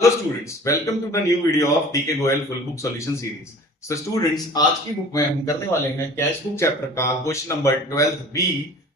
Hello students, welcome to the new video of DK Goel Full Book Solution Series. So students, आज की book में हम करने वाले हैं कैश बुक चैप्टर का क्वेश्चन नंबर 12 बी।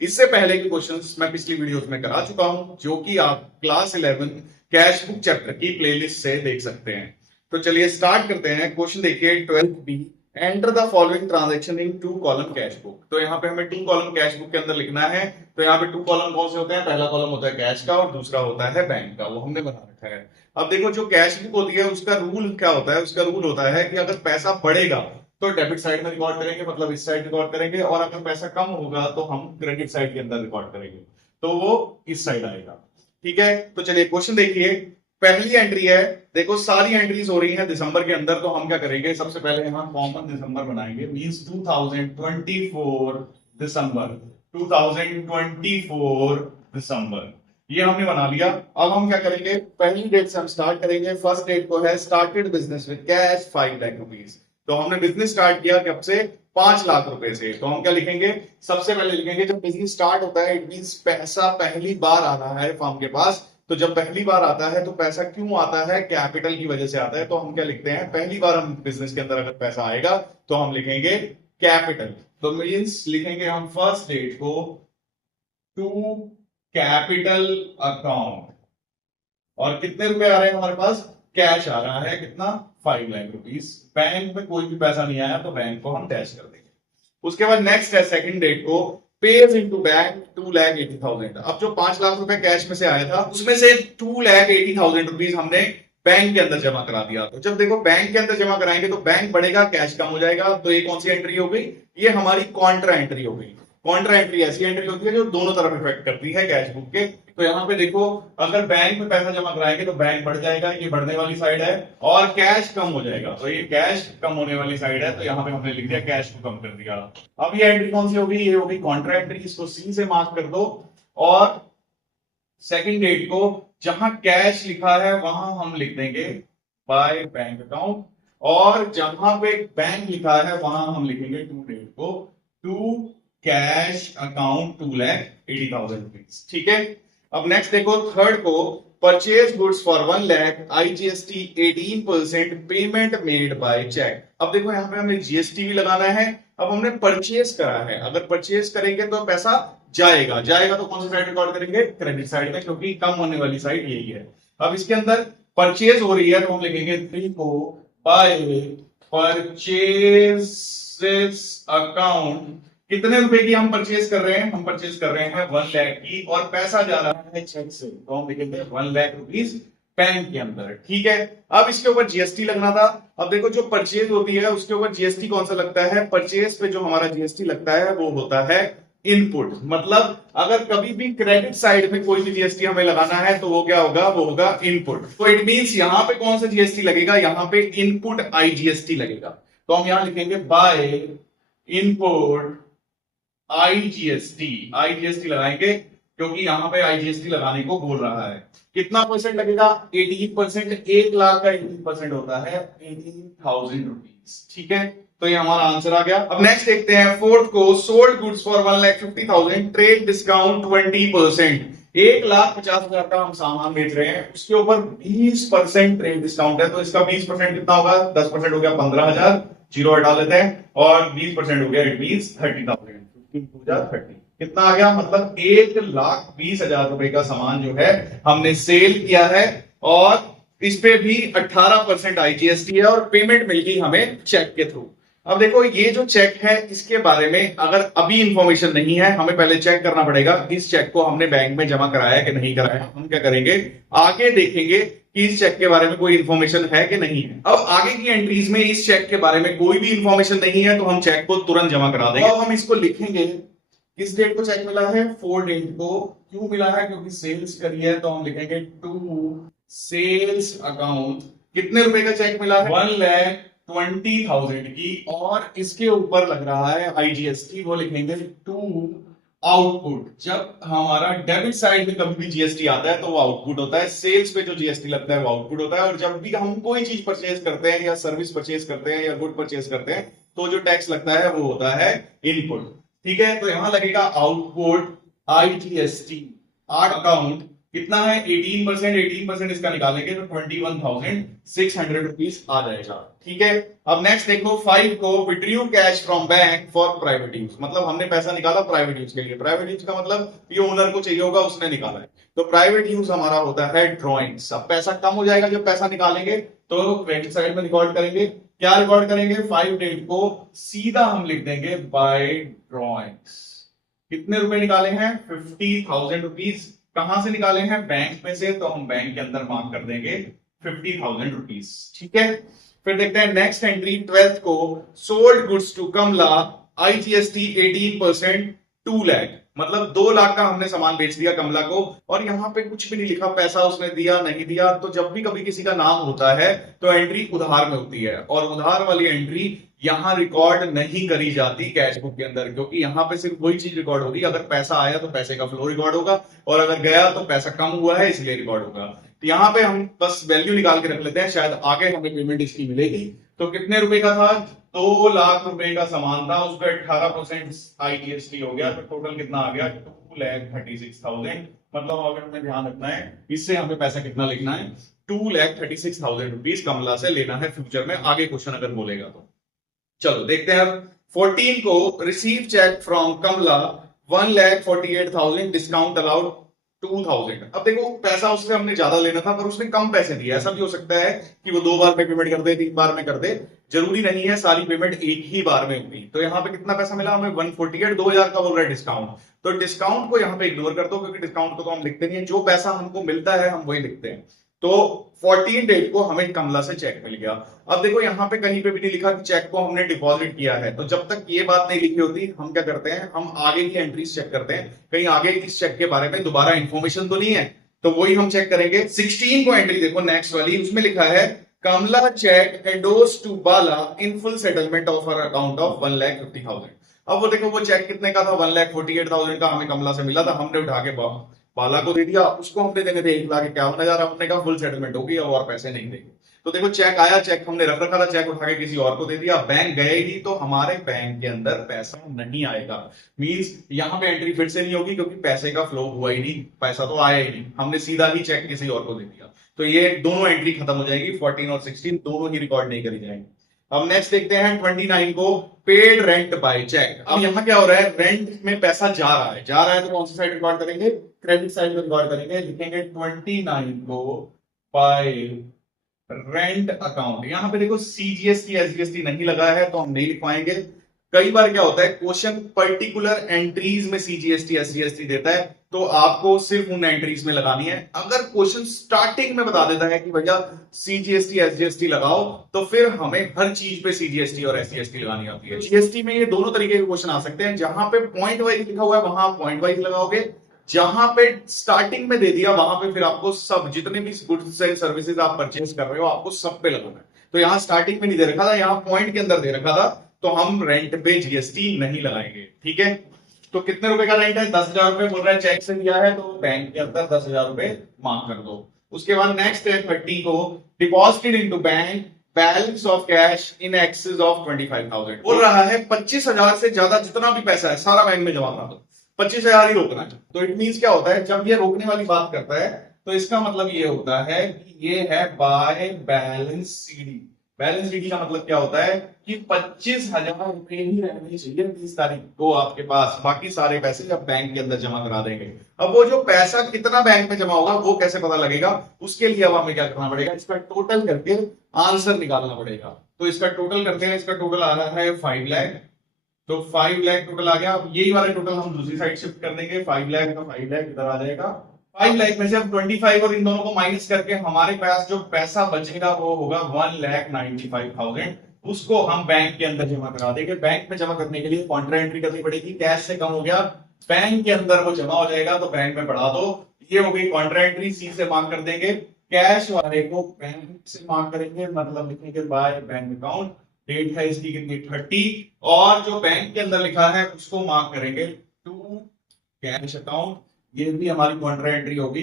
इससे पहले के क्वेश्चंस मैं पिछली वीडियोस में करा चुका हूं, जो कि आप क्लास 11 कैश बुक चैप्टर की प्लेलिस्ट से देख सकते हैं। तो चलिए स्टार्ट करते हैं। क्वेश्चन देखिए 12 B, enter the following transaction in 2 column cash book. तो यहाँ पे हमें 2 कॉलम कैश बुक के अंदर लिखना है। तो यहाँ पे 2 कॉलम कौन से होते हैं? पहला कॉलम होता है कैश का और दूसरा होता है बैंक का, वो हमने बना रखा है। अब देखो, जो कैश बुक होती है उसका रूल क्या होता है? उसका रूल होता है कि अगर पैसा बढ़ेगा तो डेबिट साइड में रिकॉर्ड करेंगे, मतलब इस साइड रिकॉर्ड करेंगे, और अगर पैसा कम होगा तो हम क्रेडिट साइड के अंदर रिकॉर्ड करेंगे, तो वो इस साइड आएगा। ठीक है, तो चलिए क्वेश्चन देखिए। पहली एंट्री है, देखो सारी एंट्रीज हो रही हैं दिसंबर के अंदर, तो हम क्या करेंगे? सबसे पहले हम कॉमन दिसंबर बनाएंगे, मींस 2024 दिसंबर, 2024 दिसंबर, ये हमने बना लिया। अब हम क्या करेंगे? पहली डेट से हम स्टार्ट करेंगे। फर्स्ट डेट को है started business with cash 5 lakh rupees. तो हमने बिजनेस स्टार्ट किया कब से? 5 लाख रुपए से। तो हम क्या लिखेंगे? सबसे पहले लिखेंगे जब बिजनेस स्टार्ट होता है, इट मींस पैसा पहली बार आ रहा है फर्म के पास। तो जब पहली बार आता है तो पैसा क्यों आता है? कैपिटल की वजह से आता है। तो हम क्या लिखते हैं? पहली बार हम बिजनेस के अंदर अगर पैसा आएगा तो हम लिखेंगे कैपिटल। तो मींस लिखेंगे हम फर्स्ट डेट को टू कैपिटल अकाउंट, और कितने रुपए आ रहे हैं हमारे पास? कैश आ रहा है कितना? 5 लाख रुपीस। बैंक में कोई भी पैसा नहीं आया तो बैंक को हम डैश कर देंगे। उसके बाद नेक्स्ट है सेकंड डेट को पेज इनटू बैंक 2,80,000। अब जो 5 लाख रुपए कैश में से आया था उसमें से 2,80,000 रुपीज हमने बैंक के अंदर जमा करा दिया। तो जब देखो बैंक के अंदर जमा कराएंगे तो बैंक बढ़ेगा, कैश कम हो जाएगा। तो ये कौन सी एंट्री हो गई? ये हमारी कॉन्ट्रा एंट्री हो गई। कॉन्ट्रा एंट्री ऐसी एंट्री होती है जो दोनों तरफ इफेक्ट करती है कैश बुक के। तो यहाँ पे देखो, अगर बैंक में पैसा जमा कराएंगे तो बैंक बढ़ जाएगा, ये बढ़ने वाली साइड है, और कैश कम हो जाएगा, तो ये कैश कम होने वाली साइड है। तो यहाँ पे हमने लिख दिया कैश को कम कर दिया। अब ये एंट्री कौन सी होगी? ये होगी कॉन्ट्रा एंट्री, इसको सी से मार्क कर दो। और सेकंड डेट को जहां कैश लिखा है वहां हम लिख देंगे बाय बैंक अकाउंट, और जहां पे बैंक लिखा है वहां हम लिखेंगे टू डेट को टू कैश अकाउंट 2,80,000 रुपीज। ठीक है, अब नेक्स्ट देखो थर्ड को purchase goods for 1 lakh, IGST 18%, payment made by cheque. अब देखो यहाँ पे हमें GST भी लगाना है। अब हमने परचेज करा है, अगर परचेज करेंगे तो पैसा जाएगा, जाएगा तो कौन सी साइड रिकॉर्ड करेंगे? क्रेडिट साइड में, क्योंकि कम होने वाली साइड यही है। अब इसके अंदर परचेज हो रही है तो हम लिखेंगे 3 को बाय परचेज अकाउंट। कितने रुपए की हम परचेज कर रहे हैं? हम परचेज कर रहे हैं 1 लाख की, और पैसा जा रहा है चेक से, तो हम लिखेंगे 1 लाख रुपीज बैंक के अंदर। ठीक है, अब इसके ऊपर GST लगना था। अब देखो, जो परचेज होती है उसके ऊपर GST कौन सा लगता है? परचेज पे जो हमारा GST लगता है वो होता है इनपुट। मतलब अगर कभी भी क्रेडिट साइड में कोई भी GST हमें लगाना है तो वो क्या होगा? वो होगा इनपुट। तो इट मींस यहां पे कौन सा GST लगेगा? यहां पे इनपुट IGST लगेगा। तो हम यहां लिखेंगे बाय इनपुट IGST लगाएंगे, क्योंकि यहां पे IGST लगाने को बोल रहा है। कितना परसेंट लगेगा? 18%। 1 लाख का 18% होता है 18,000 रुपीज। ठीक है, तो ये हमारा आंसर आ गया। अब नेक्स्ट देखते हैं फोर्थ को sold goods for 1,50,000, trade discount 20%। 1,50,000 का हम सामान बेच रहे हैं, उसके ऊपर 20% ट्रेड डिस्काउंट है। तो इसका 20% कितना होगा? 10% हो गया 15,000, जीरो हटा लेते हैं, और 20% हो गया इट मींस 30,000। 30 कितना आ गया? मतलब 1,20,000 रुपए का सामान जो है हमने सेल किया है, और इस पे भी 18% IGST है, और पेमेंट मिल गई हमें चेक के थ्रू। अब देखो, ये जो चेक है इसके बारे में अगर अभी इंफॉर्मेशन नहीं है, हमें पहले चेक करना पड़ेगा इस चेक को हमने बैंक में जमा कराया कि नहीं कराया। हम क्या करेंगे? आगे देखेंगे कि इस चेक के बारे में कोई इंफॉर्मेशन है कि नहीं है। अब आगे की एंट्रीज में इस चेक के बारे में कोई भी इंफॉर्मेशन नहीं है तो हम चेक को तुरंत जमा करा देंगे। अब हम इसको लिखेंगे, किस डेट को चेक मिला है? 4 डेट को। क्यों मिला है? क्योंकि सेल्स करी है, तो हम लिखेंगे टू सेल्स अकाउंट। कितने रुपए का चेक मिला है? 1,20,000 की, और इसके ऊपर लग रहा है IGST, वो लिखेंगे टू आउटपुट। जब हमारा डेबिट साइड में कभी भी GST आता है तो वो आउटपुट होता है, सेल्स पे जो GST लगता है वो आउटपुट होता है। और जब भी हम कोई चीज परचेज करते हैं या सर्विस परचेज करते हैं या गुड परचेज करते हैं तो जो टैक्स लगता है वो होता है इनपुट। ठीक है, तो यहां लगेगा आउटपुट IGST, आर्ट अकाउंट कितना है 18%, 18% इसका निकालेंगे तो 21,600 रुपीज आ जाएगा। ठीक है, अब नेक्स्ट देखो 5 को withdrew cash from bank for private use, मतलब हमने पैसा निकाला प्राइवेट यूज के लिए। प्राइवेट यूज का मतलब ये ओनर को चाहिए होगा, उसने निकाला है। तो प्राइवेट यूज हमारा होता है ड्रॉइंग्स। अब पैसा कम हो जाएगा जब पैसा निकालेंगे, तो क्रेडिट साइड में रिकॉर्ड करेंगे। क्या रिकॉर्ड करेंगे? 5 डेट को सीधा हम लिख देंगे बाय ड्रॉइंग्स। कितने रुपए निकाले हैं? 50,000 रुपीज। कहां से निकाले हैं? बैंक में से, तो हम बैंक के अंदर मार्क कर देंगे 50,000 रुपीज। ठीक है, फिर देखते हैं नेक्स्ट एंट्री 12th को sold goods to Kamala IGST 18% 2 lakh, मतलब 2 लाख का हमने सामान बेच दिया कमला को। और यहां पे कुछ भी नहीं लिखा, पैसा उसने दिया नहीं दिया। तो जब भी कभी किसी का नाम होता है तो एंट्री उधार में होती है, और उधार वाली एंट्री यहां रिकॉर्ड नहीं करी जाती कैश बुक के अंदर, क्योंकि यहां पे सिर्फ वही चीज रिकॉर्ड होगी। अगर पैसा आया तो पैसे का फ्लो रिकॉर्ड होगा, और अगर गया तो पैसा कम हुआ है इसलिए रिकॉर्ड होगा। तो यहां पे हम बस वैल्यू निकाल के रख लेते हैं, शायद आगे हमें पेमेंट इसकी मिलेगी। तो कितने रुपए का था? 2 लाख रुपए का सामान था, उस पर 18% IGST हो गया, तो टोटल कितना आ गया? 2,36,000। मतलब अगर हमें ध्यान रखना है, इससे हमें पैसा कितना लिखना है? 2,36,000 रुपीज कमला से लेना है फ्यूचर में, आगे क्वेश्चन अगर बोलेगा तो। चलो देखते हैं अब 14 को receive cheque from Kamala 1,48,000 discount allowed 2,000। अब देखो पैसा उससे हमने ज्यादा लेना था, पर उसने कम पैसे दिए। ऐसा भी हो सकता है कि वो 2 बार में पेमेंट कर दे, 3 बार में कर दे, जरूरी नहीं है सारी पेमेंट एक ही बार में होगी। तो यहाँ पे कितना पैसा मिला हमें? 148, 2,000 का बोल रहा है डिस्काउंट। तो डिस्काउंट को यहाँ पे इग्नोर कर दो, क्योंकि डिस्काउंट को तो हम लिखते नहीं है, जो पैसा हमको मिलता है हम वही लिखते हैं। तो 14 डेट को हमें कमला से चेक मिल गया। अब देखो यहाँ पे कहीं पे भी नहीं लिखा कि चेक को हमने डिपॉजिट किया है। तो जब तक ये बात नहीं लिखी होती, हम क्या करते हैं? हम आगे की एंट्रीज चेक करते हैं, कहीं आगे इस चेक के बारे में दोबारा इंफॉर्मेशन तो नहीं है, तो वही हम चेक करेंगे। 16 को एंट्री देखो नेक्स्ट वाली, उसमें लिखा है Kamla cheque endorse to Bala in full settlement of her account of 1,50,000। अब वो देखो वो चेक कितने का था? 1,48,000 का हमें कमला से मिला था, हमने उठा के बाला को दे दिया, उसको हमने देने थे 1,51,000। हमने कहा फुल सेटलमेंट होगी और पैसे नहीं देंगे। तो देखो चेक आया, चेक हमने रख रखा था, चेक उठा के किसी और को दे दिया, बैंक गए ही नहीं, तो हमारे बैंक के अंदर पैसा नहीं आएगा। मींस यहाँ पे एंट्री फिर से नहीं होगी, क्योंकि पैसे का फ्लो हुआ ही नहीं, पैसा तो आया ही नहीं, हमने सीधा ही चेक किसी और को दे दिया। तो ये दोनों एंट्री खत्म हो जाएगी, 14 और 16 दोनों ही रिकॉर्ड नहीं करी जाएंगी। अब नेक्स्ट देखते हैं 29 को पेड रेंट बाय चेक। अब यहाँ क्या हो रहा है? रेंट में पैसा जा रहा है, जा रहा है, तो कौन सी साइड रिकॉर्ड करेंगे? क्रेडिट साइड में रिकॉर्ड करेंगे। लिखेंगे 29 को बाय रेंट अकाउंट। यहाँ पे देखो CGST SGST नहीं लगा है, तो हम नहीं लिख पाएंगे। कई बार क्या होता है, क्वेश्चन पर्टिकुलर एंट्रीज में CGST SGST देता है, तो आपको सिर्फ उन एंट्रीज में लगानी है। अगर क्वेश्चन स्टार्टिंग में बता देता है कि भैया CGST SGST लगाओ, तो फिर हमें हर चीज पे CGST और SGST लगानी होती है। GST में ये दोनों तरीके के क्वेश्चन आ सकते हैं, जहां पे पॉइंट वाइज लिखा हुआ है वहां पॉइंट वाइज लगाओगे, जहां पे स्टार्टिंग में दे दिया वहां पे फिर आपको सब जितने भी गुड्स एंड सर्विसेज आप परचेज कर रहे हो आपको सब पे लगाना है। तो यहाँ स्टार्टिंग में नहीं दे रखा था, यहाँ पॉइंट के अंदर दे रखा था, तो हम रेंट पे GST नहीं लगाएंगे। ठीक है, तो कितने रुपए का रेंट है? 10,000 रुपए बोल रहा है, चेक से दिया है, तो बैंक के अंदर 10,000 रुपए मार्क कर दो। उसके बाद नेक्स्ट है 30 को deposited into bank balance of cash in excess of 25,000। बोल रहा है 25,000 से ज्यादा जितना भी पैसा है सारा बैंक में जमा करा दो, 25,000 ही रोकना है। तो इट मींस क्या होता है, जब ये रोकने वाली बात करता है तो इसका मतलब ये होता है कि ये है by balance CD। Balance CD का मतलब क्या होता है कि 25,000 रुपए ही रहने चाहिए 30 तारीख को आपके पास, बाकी सारे पैसे जब बैंक के अंदर जमा करा देंगे। अब वो जो पैसा कितना बैंक में जमा होगा वो कैसे पता लगेगा? उसके लिए अब हमें क्या करना पड़ेगा? इसका टोटल करके आंसर निकालना पड़ेगा। तो इसका टोटल करते हैं, इसका टोटल आ रहा है 5 लाख, तो 5 लाख टोटल आ गया। अब यही वाला टोटल हम दूसरी साइड शिफ्ट कर देंगे, 5 लाख का 5 लाख इधर आ जाएगा। 5 लाख में से हम 25 और इन दोनों को माइनस करके हमारे पास जो पैसा बचेगा वो होगा 1,95,000। उसको हम बैंक के अंदर जमा करा देंगे। बैंक में जमा करने के लिए कॉन्ट्रा एंट्री करनी पड़ेगी, कैश से कम हो गया, बैंक के अंदर वो जमा हो जाएगा, तो बैंक में बढ़ा दो। ये हो गई कॉन्ट्रा एंट्री, C से मार्क कर देंगे, कैश वाले को बैंक से मार्क करेंगे, मतलब लिखेंगे बाय बैंक अकाउंट, डेट है इसकी कितनी 30, और जो बैंक के अंदर लिखा है उसको मार्क करेंगे टू कैश अकाउंट। ये भी हमारी कॉन्ट्रा एंट्री होगी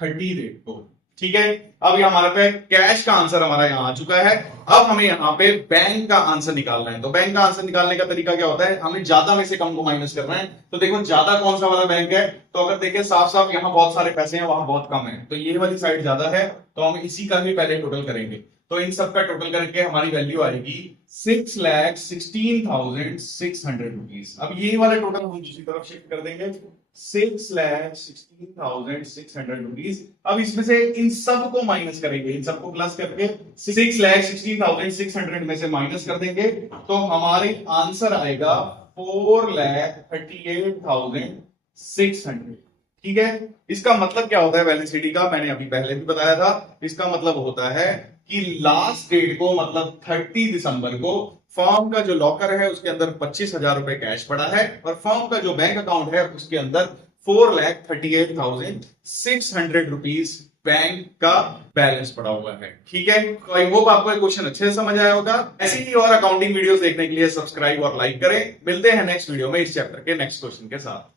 30 डेट को। ठीक है। अब ये हमारे पे कैश का आंसर हमारा यहाँ आ चुका है। अब हमें यहाँ पे बैंक का आंसर निकालना है। तो बैंक का आंसर निकालने का तरीका क्या होता है, हमें ज्यादा में से कम को माइनस करना है। तो देखो ज्यादा कौन सा वाला बैंक है, तो अगर देखें साफ साफ यहाँ बहुत सारे पैसे हैं, वहां बहुत कम है, तो ये वाली साइड ज्यादा है, तो हम इसी का भी पहले टोटल करेंगे। तो इन सब का टोटल करके हमारी वैल्यू आएगी 6,16,600 रुपीज। अब ये वाले टोटल हम दूसरी तरफ शिफ्ट कर देंगे, 6,16,600 रुपीज। अब इसमें से इन सब को माइनस करेंगे, इन सबको प्लस करके 6,16,600 में से माइनस कर देंगे, तो हमारे आंसर आएगा 4,38,600। ठीक है। इसका मतलब क्या होता है वैलिडिटी का, मैंने अभी पहले भी बताया था। इसका मतलब होता है कि लास्ट डेट को, मतलब 30 दिसंबर को, फर्म का जो लॉकर है उसके अंदर 25,000 रुपए कैश पड़ा है, और फर्म का जो बैंक अकाउंट है उसके अंदर 4,38,600 रुपीज बैंक का बैलेंस पड़ा हुआ है। ठीक है। तो आई होप आपको क्वेश्चन अच्छे से समझ आया होगा। ऐसे ही और अकाउंटिंग वीडियोस देखने के लिए सब्सक्राइब और लाइक करें। मिलते हैं नेक्स्ट वीडियो में इस चैप्टर के नेक्स्ट क्वेश्चन के साथ।